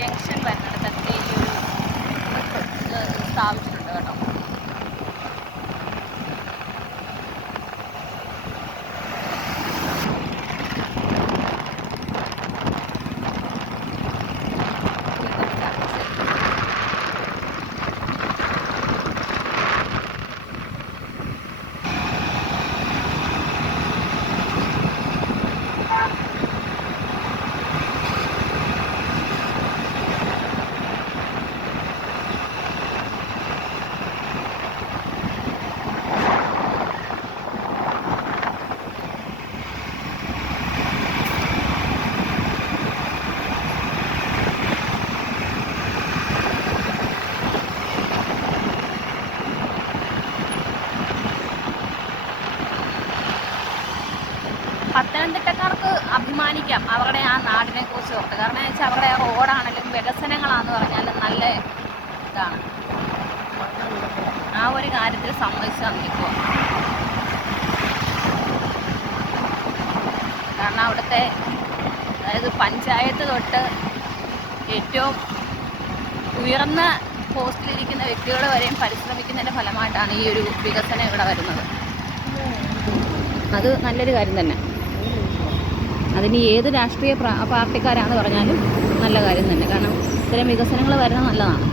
Junction വരുന്നിടത്തൊക്കെ ഈ ഒരു സ്ഥാപിച്ചിട്ടുണ്ട് കേട്ടോ. പത്തനംതിട്ടക്കാർക്ക് അഭിമാനിക്കാം അവരുടെ ആ നാടിനെ കുറിച്ച് ഓർത്ത്. കാരണം വെച്ചാൽ അവരുടെ റോഡാണെങ്കിലും വികസനങ്ങളാണെന്ന് പറഞ്ഞാലും നല്ല ഇതാണ്. ആ ഒരു കാര്യത്തിൽ സമ്മതിച്ചു തന്നിപ്പോൾ. കാരണം അവിടുത്തെ അതായത് പഞ്ചായത്ത് തൊട്ട് ഏറ്റവും ഉയർന്ന പോസ്റ്റിലിരിക്കുന്ന വ്യക്തികൾ വരെയും പരിശ്രമിക്കുന്നതിൻ്റെ ഫലമായിട്ടാണ് ഈ ഒരു വികസനം ഇവിടെ വരുന്നത്. അത് നല്ലൊരു കാര്യം തന്നെ. അതിന് ഏത് രാഷ്ട്രീയ പാർട്ടിക്കാരാണെന്ന് പറഞ്ഞാലും നല്ല കാര്യം തന്നെ. കാരണം ഇത്തരം വികസനങ്ങൾ വരുന്നത് നല്ലതാണ്.